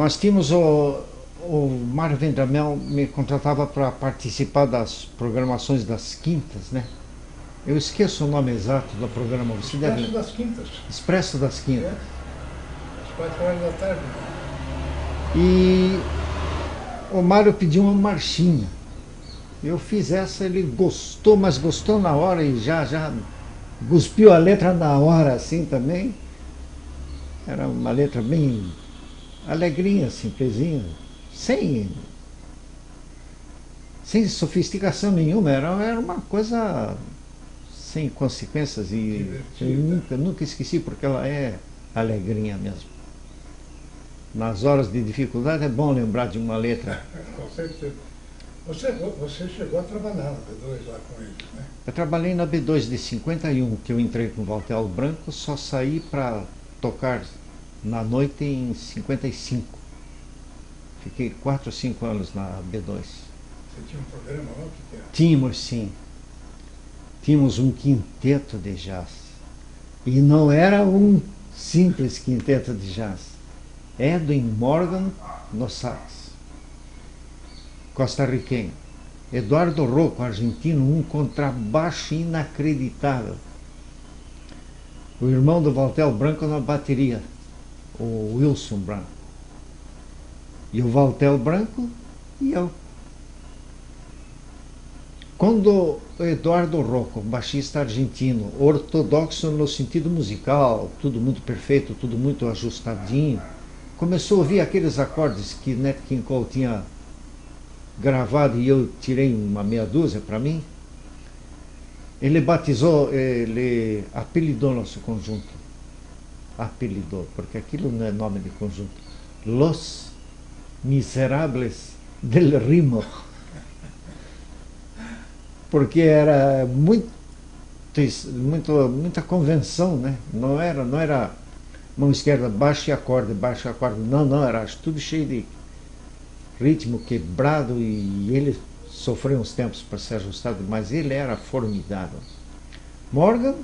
Nós tínhamos o Mário Vendramel me contratava para participar das programações das quintas, né? Eu esqueço o nome exato do programa. Você Expresso deve... das Quintas. Expresso das Quintas. É, às 4 horas da tarde. E o Mário pediu uma marchinha. Eu fiz essa, ele gostou, mas gostou na hora e já cuspiu a letra na hora assim também. Era uma letra bem alegrinha, simplesinha, sem sofisticação nenhuma, era uma coisa sem consequências e eu nunca esqueci porque ela é alegrinha mesmo. Nas horas de dificuldade é bom lembrar de uma letra. Com certeza. Você chegou a trabalhar na B2 lá com eles, né? Eu trabalhei na B2 de 51, que eu entrei com o Valtel Branco, só saí para tocar na noite em 55. Fiquei 4 ou 5 anos na B2. Você tinha um programa lá? O que era? Tínhamos sim. Tínhamos um quinteto de jazz. E não era um simples quinteto de jazz. Edwin Morgan no sax, costarriquenho. Eduardo Rocco, argentino, um contrabaixo inacreditável. O irmão do Valtel Branco na bateria, o Wilson Branco. E o Valtel Branco e eu. Quando o Eduardo Rocco, baixista argentino, ortodoxo no sentido musical, tudo muito perfeito, tudo muito ajustadinho, começou a ouvir aqueles acordes que Nat King Cole tinha gravado e eu tirei uma meia dúzia para mim, ele batizou, ele apelidou nosso conjunto. Apelidou, porque aquilo não é nome de conjunto. Los Miserables del Ritmo. Porque era muita convenção, né? Não era mão esquerda, baixo e acorde, não, era tudo cheio de ritmo quebrado e ele sofreu uns tempos para ser ajustado, mas ele era formidável. Morgan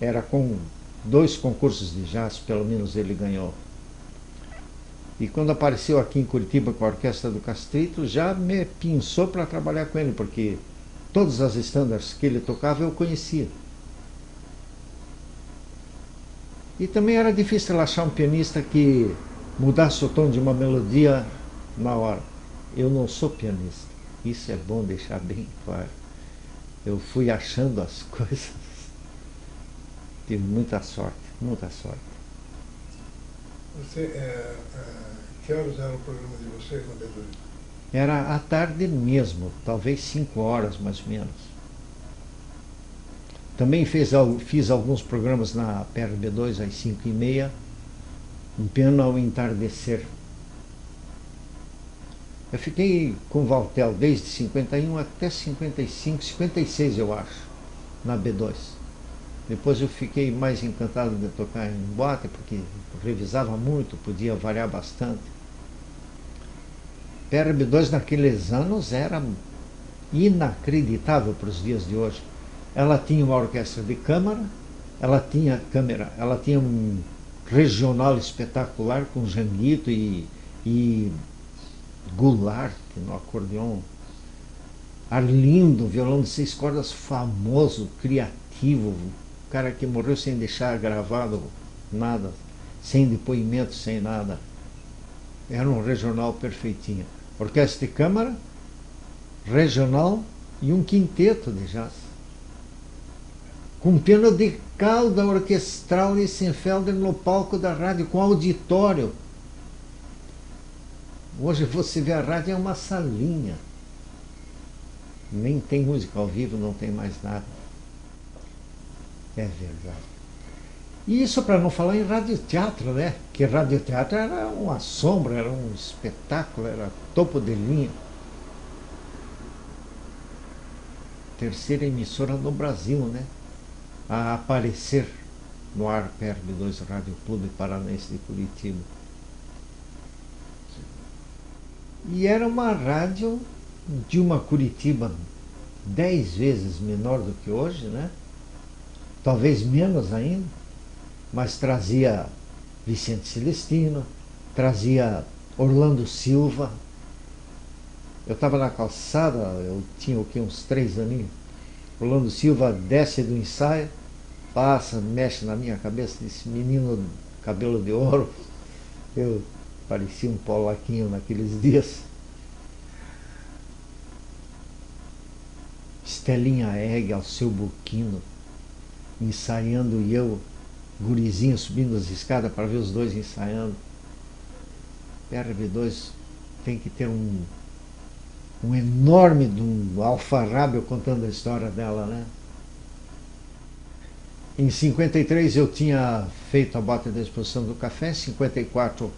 era com 2 concursos de jazz, pelo menos ele ganhou. E quando apareceu aqui em Curitiba com a Orquestra do Castrito, já me pinçou para trabalhar com ele, porque todas as standards que ele tocava eu conhecia. E também era difícil achar um pianista que mudasse o tom de uma melodia na hora. Eu não sou pianista, isso é bom deixar bem claro. Eu fui achando as coisas. Tive muita sorte, muita sorte. Que horas era o programa de vocês na B2? Era à tarde mesmo, talvez 5 horas mais ou menos. Também fiz alguns programas na PRB2 às 5h30, um piano ao entardecer. Eu fiquei com o Valtel desde 51 até 55, 56 eu acho, na B2. Depois eu fiquei mais encantado de tocar em boate, porque revisava muito, podia variar bastante. PRB2 naqueles anos era inacreditável para os dias de hoje. Ela tinha uma orquestra de câmara, ela tinha um regional espetacular com Janguito e Goulart no acordeon, Arlindo, violão de 6 cordas famoso, criativo, o cara que morreu sem deixar gravado nada, sem depoimento, sem nada. Era um regional perfeitinho. Orquestra de câmara, regional e um quinteto de jazz. Com piano de cauda orquestral e Senfelder no palco da rádio, com auditório. Hoje você vê a rádio é uma salinha. Nem tem música ao vivo, não tem mais nada. É verdade. E isso para não falar em radioteatro, né? Que radioteatro era uma sombra, era um espetáculo, era topo de linha. Terceira emissora no Brasil, né? A aparecer no ar PRB2 Rádio Clube Paranaense de Curitiba. E era uma rádio de uma Curitiba 10 vezes menor do que hoje, né? Talvez menos ainda, mas trazia Vicente Celestino, trazia Orlando Silva. Eu estava na calçada, eu tinha o quê? Uns 3 aninhos. Orlando Silva desce do ensaio, passa, mexe na minha cabeça, disse: menino cabelo de ouro. Eu parecia um polaquinho naqueles dias. Estelinha Egg, Alceu Burquino, ensaiando, e eu, gurizinho, subindo as escadas para ver os dois ensaiando. PRB2 tem que ter um enorme de um alfarrábio contando a história dela, né? Em 53 eu tinha feito a bota da exposição do café, em 54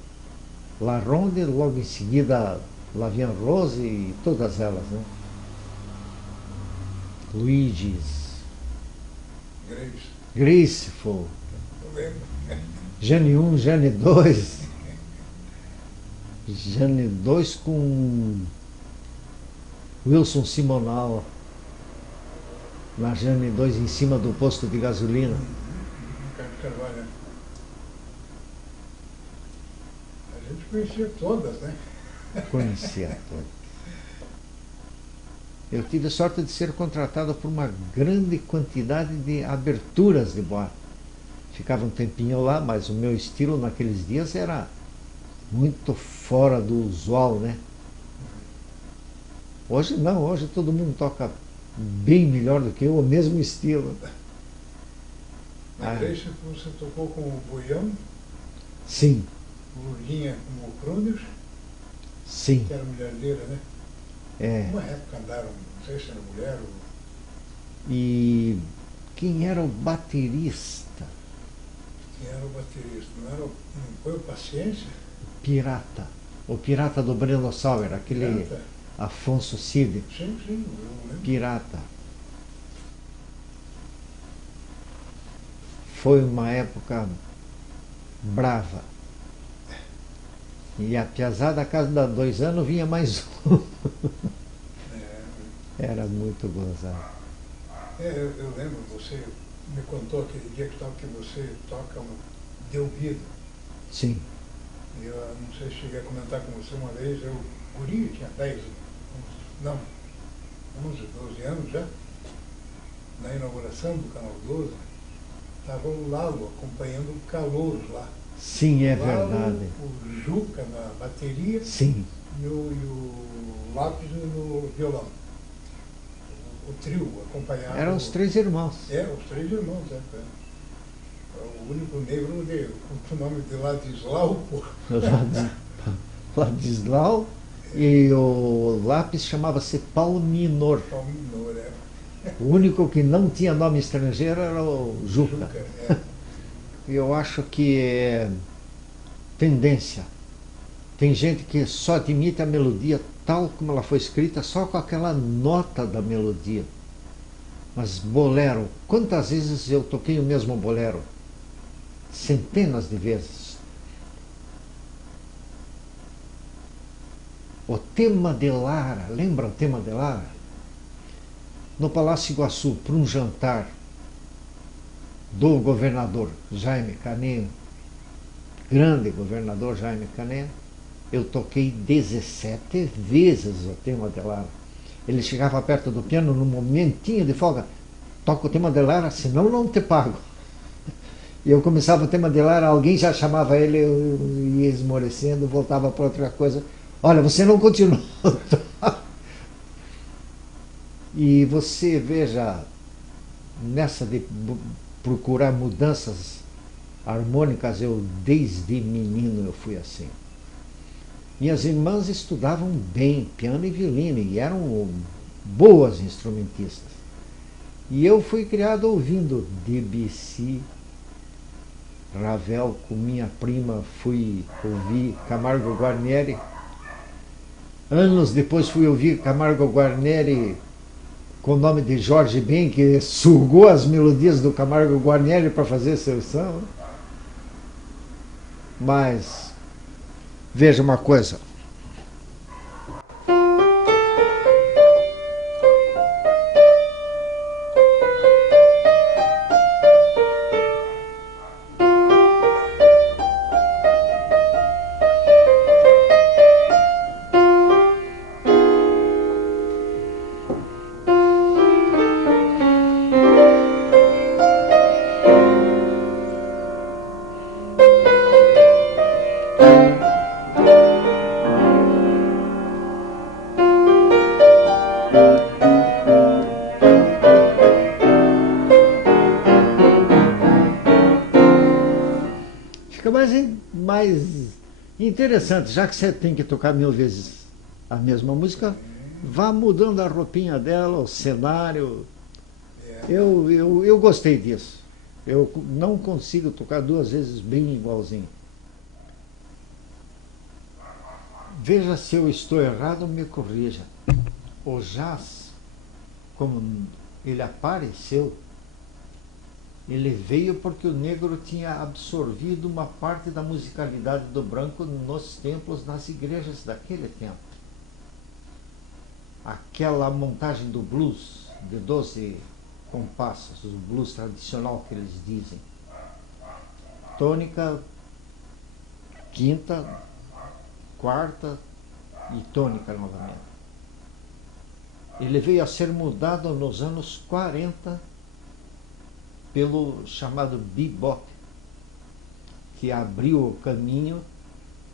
La Ronde, logo em seguida La Vie en Rose e todas elas, né? Luigi's, Graceful, Jane 1, Jane 2, Jane 2 com Wilson Simonal, na Jane 2 em cima do posto de gasolina. Carvalho. A gente conhecia todas, né? Conhecia todas. Eu tive a sorte de ser contratado por uma grande quantidade de aberturas de boate. Ficava um tempinho lá, mas o meu estilo naqueles dias era muito fora do usual, né? Hoje não, hoje todo mundo toca bem melhor do que eu, o mesmo estilo. Na Grace você tocou com o Boião? Sim. O Lulinha com o Crônios? Sim. Que era mulherdeira, né? É. Uma época andaram, não sei se era mulher ou... E quem era o baterista? Quem era o baterista? Não foi o Paciência? Pirata. O pirata do Breno Sauer, aquele Pirata? Afonso Cid. Sim, eu lembro. Pirata. Foi uma época brava. E a piazada, a cada 2 anos, vinha mais um. Era muito gozado. Eu lembro, você me contou aquele dia que você toca de ouvido. Sim. Eu não sei se cheguei a comentar com você uma vez, eu guri, tinha 11, 12 anos já, na inauguração do Canal 12, estava o Lalo acompanhando o Calouros lá. Sim, é Lalo, verdade. o Juca na bateria. Sim. E o Lápis no violão. O trio acompanhava. Eram os 3 irmãos. Os 3 irmãos, o único negro com o nome de Ladislau, pô. Ladislau. E o lápis chamava-se Palminor. Palminor, O único que não tinha nome estrangeiro era o Juca. Eu acho que é tendência. Tem gente que só admite a melodia tal como ela foi escrita, só com aquela nota da melodia. Mas bolero, quantas vezes eu toquei o mesmo bolero? Centenas de vezes. O tema de Lara, lembra o tema de Lara? No Palácio Iguaçu, para um jantar do governador Jaime Canedo, grande governador Jaime Canedo, eu toquei 17 vezes o tema de Lara. Ele chegava perto do piano, num momentinho de folga: toca o tema de Lara, senão não te pago. E eu começava o tema de Lara, alguém já chamava ele, eu ia esmorecendo, voltava para outra coisa. Olha, você não continua. E você veja, nessa de procurar mudanças harmônicas, eu desde menino eu fui assim. Minhas irmãs estudavam bem piano e violino e eram boas instrumentistas. E eu fui criado ouvindo Debussy, Ravel. Com minha prima fui ouvir Camargo Guarnieri. Anos depois fui ouvir Camargo Guarnieri com o nome de Jorge Ben, que sugou as melodias do Camargo Guarnieri para fazer seu samba. Mas veja uma coisa. Interessante, já que você tem que tocar 1000 vezes a mesma música, vá mudando a roupinha dela, o cenário. Eu gostei disso. Eu não consigo tocar 2 vezes bem igualzinho. Veja se eu estou errado, me corrija. O jazz, como ele apareceu, ele veio porque o negro tinha absorvido uma parte da musicalidade do branco nos templos, nas igrejas daquele tempo. Aquela montagem do blues de 12 compassos, o blues tradicional que eles dizem. Tônica, quinta, quarta e tônica novamente. Ele veio a ser mudado nos anos 40 pelo chamado bebop, que abriu o caminho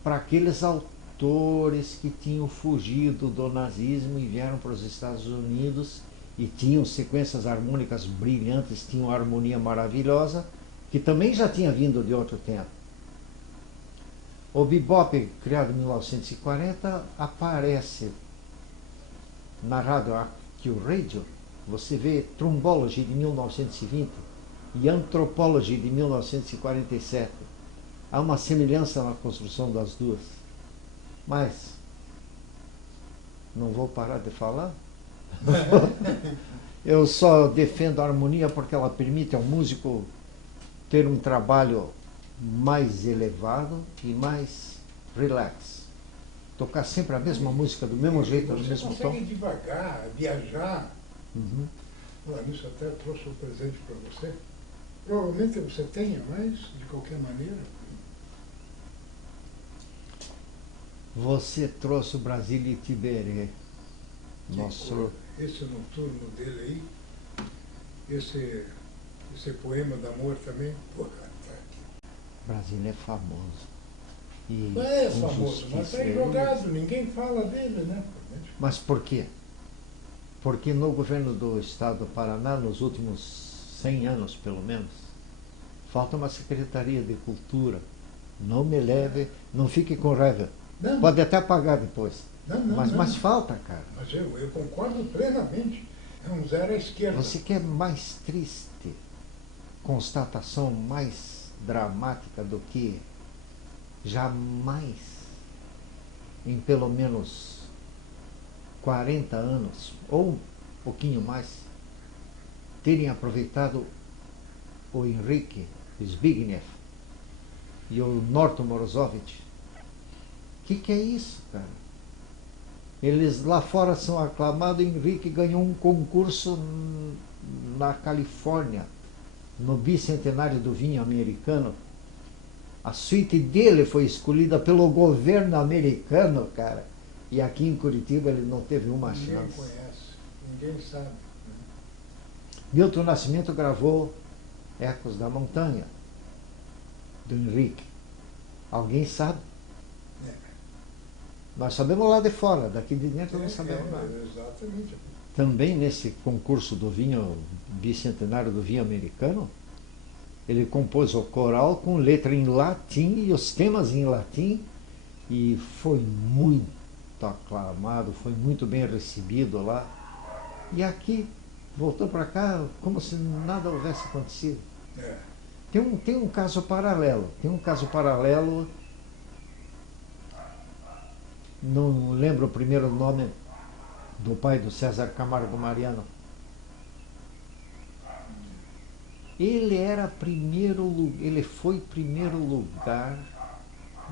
para aqueles autores que tinham fugido do nazismo e vieram para os Estados Unidos e tinham sequências harmônicas brilhantes, tinham uma harmonia maravilhosa, que também já tinha vindo de outro tempo. O bebop, criado em 1940, aparece na rádio Q-Radio. Você vê Trombology de 1920 e Anthropology de 1947. Há uma semelhança na construção das duas. Mas não vou parar de falar. Eu só defendo a harmonia porque ela permite ao músico ter um trabalho mais elevado e mais relax. Tocar sempre a mesma música do mesmo jeito, do mesmo tom. Você consegue devagar, viajar. Olha, isso até trouxe um presente para você. Provavelmente você tenha, mas de qualquer maneira. Você trouxe o Brasília Tiberê. Nosso... Esse noturno dele aí, esse poema de amor também, porra, tá aqui. Brasília é famoso. E é famoso, mas está jogado, ninguém fala dele, né? Mas por quê? Porque no governo do estado do Paraná, nos últimos 100 anos pelo menos, falta uma Secretaria de Cultura. Não me leve, não fique com raiva. Não. Pode até apagar depois. Não. Mas falta, cara. Mas eu concordo plenamente. É um zero à esquerda. Você quer mais triste constatação, mais dramática do que jamais, em pelo menos 40 anos, ou um pouquinho mais, terem aproveitado o Henrique Zbigniew e o Norton Morozovich? Que é isso, cara? Eles lá fora são aclamados. Henrique ganhou um concurso na Califórnia, no bicentenário do vinho americano. A suíte dele foi escolhida pelo governo americano, cara. E aqui em Curitiba ele não teve uma chance. Ninguém conhece, ninguém sabe. Milton Nascimento gravou Ecos da Montanha, do Henrique. Alguém sabe? Nós sabemos lá de fora, daqui de dentro não sabemos nada. Exatamente. Também nesse concurso do vinho, bicentenário do vinho americano, ele compôs o coral com letra em latim e os temas em latim, e foi muito aclamado, foi muito bem recebido lá. E aqui, voltou para cá como se nada houvesse acontecido. Tem um caso paralelo, não lembro o primeiro nome do pai do César Camargo Mariano. Ele foi primeiro lugar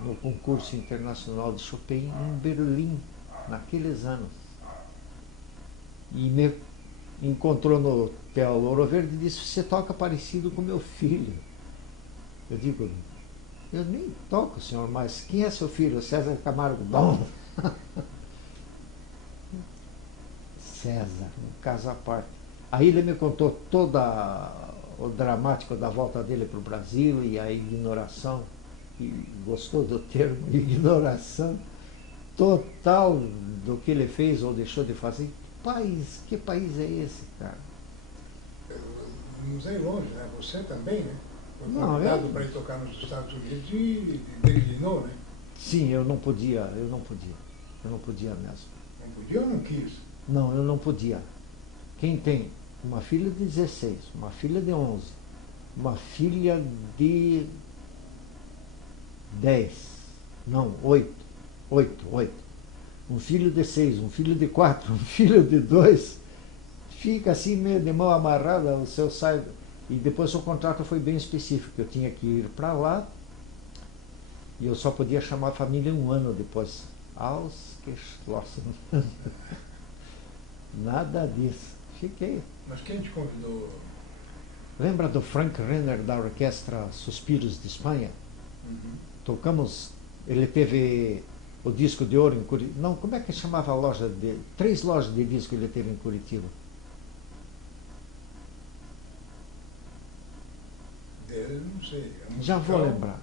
no concurso internacional de Chopin em Berlim, naqueles anos. E me encontrou no Hotel Ouro Verde e disse: "Você toca parecido com meu filho." Eu digo: "Eu nem toco, senhor, mas quem é seu filho?" "César Camargo." "Bom." César, um caso à parte. Aí ele me contou todo o dramático da volta dele para o Brasil e a ignoração, e gostou do termo, ignoração total do que ele fez ou deixou de fazer. Que país é esse, cara? Não sei longe, né? Você também, né? Foi Não, convidado para ir tocar nos Estados Unidos e declinou, né? Sim, eu não podia mesmo. Não podia ou não quis? Não, eu não podia. Quem tem uma filha de 16, uma filha de 11, uma filha de 10, não, 8, um filho de 6, um filho de 4, um filho de 2, fica assim meio de mão amarrada, o seu sai. E depois o contrato foi bem específico, eu tinha que ir para lá e eu só podia chamar a família um ano depois. Ausgeschlossen. Nada disso. Fiquei. Mas quem te convidou? Lembra do Frank Renner da orquestra Suspiros de Espanha? Uhum. Tocamos, ele teve o disco de ouro em Curitiba. Não, como é que chamava a loja dele? 3 lojas de disco ele teve em Curitiba. Dele, não sei. Já vou lembrar.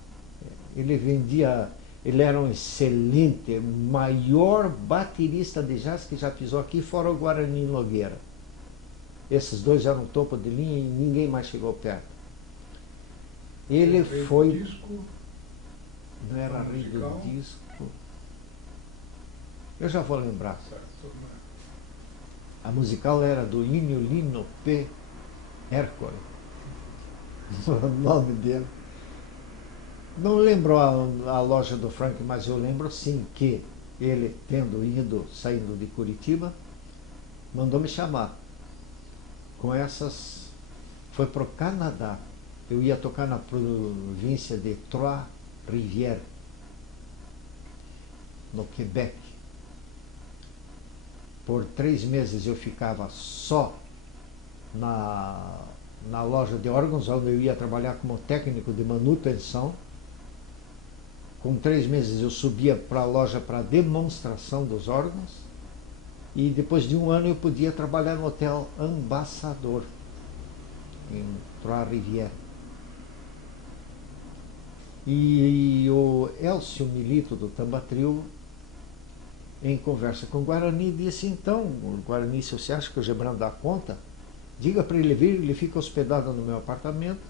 Ele vendia, ele era um excelente, maior baterista de jazz que já pisou aqui, fora o Guarani Nogueira. Esses dois eram topo de linha e ninguém mais chegou perto. Ele foi... Disco, não era rei do disco. Eu já vou lembrar. certo, A musical era do Ínio Lino P. Hércole. O nome dele. Não lembro a loja do Frank, mas eu lembro sim que ele, saindo de Curitiba, mandou me chamar. Com essas, foi para o Canadá. Eu ia tocar na província de Trois-Rivières, no Quebec. Por 3 meses eu ficava só na loja de órgãos, onde eu ia trabalhar como técnico de manutenção. Com 3 meses eu subia para a loja para demonstração dos órgãos. E depois de 1 ano eu podia trabalhar no Hotel Ambassador, em Trois-Rivières. E o Elcio Milito, do Tambatril, em conversa com o Guarani, disse: então, Guarani, se você acha que o Gebrando dá conta, diga para ele vir, ele fica hospedado no meu apartamento,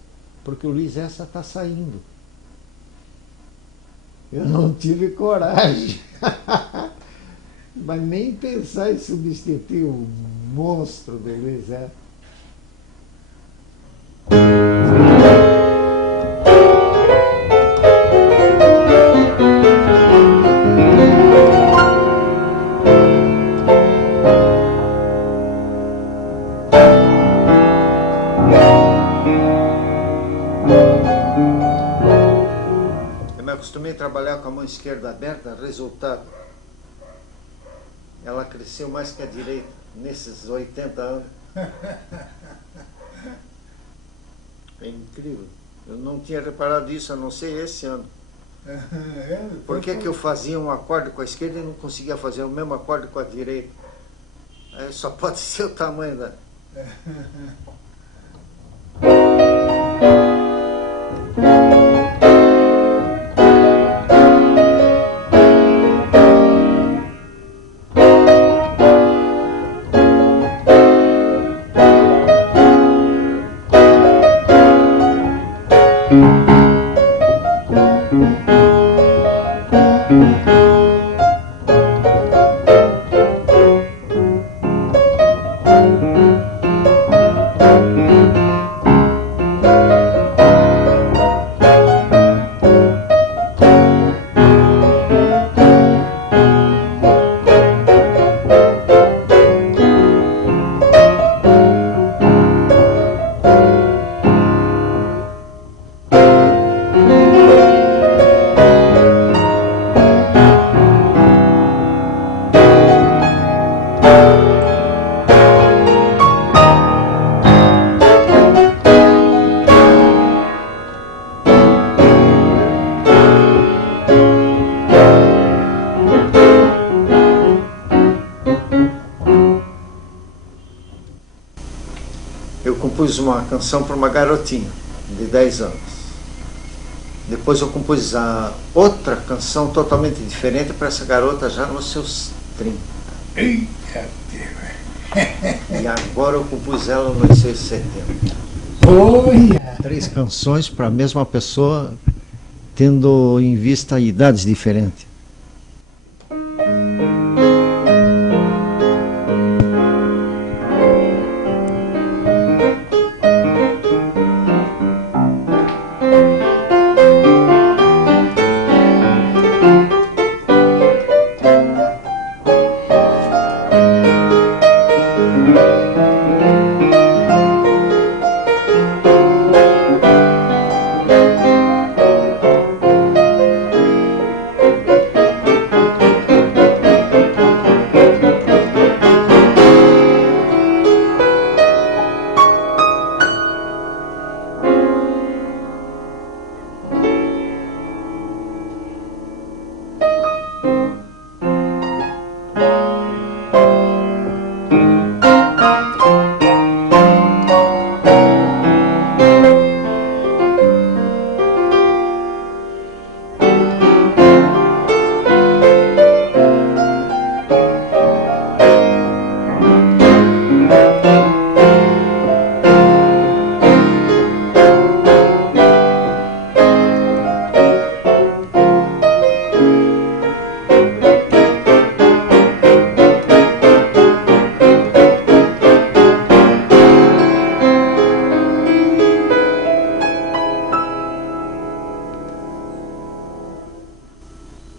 porque o Luiz Essa está saindo. Eu não tive coragem, mas nem pensar em substituir o monstro do Luiz Essa. Acostumei a trabalhar com a mão esquerda aberta, resultado, ela cresceu mais que a direita nesses 80 anos. É incrível. Eu não tinha reparado isso, a não ser esse ano. Por que eu fazia um acorde com a esquerda e não conseguia fazer o mesmo acorde com a direita? Aí só pode ser o tamanho da... Eu compus uma canção para uma garotinha de 10 anos. Depois eu compus a outra canção totalmente diferente para essa garota já nos seus 30. Eita, e agora eu compus ela nos seus 70. Olha! 3 canções para a mesma pessoa tendo em vista idades diferentes.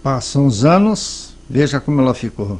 Passam os anos, veja como ela ficou.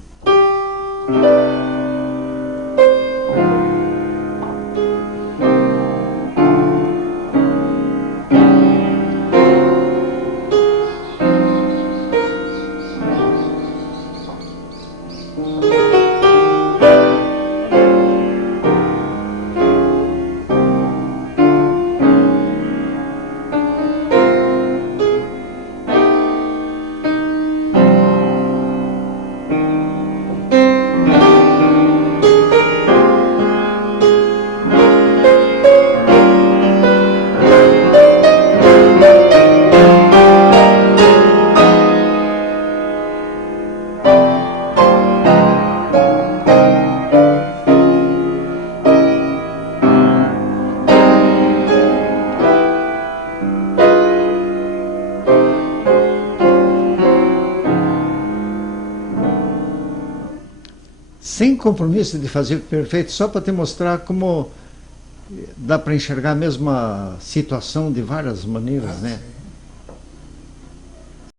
Sem compromisso de fazer perfeito, só para te mostrar como dá para enxergar a mesma situação de várias maneiras, né? Sim.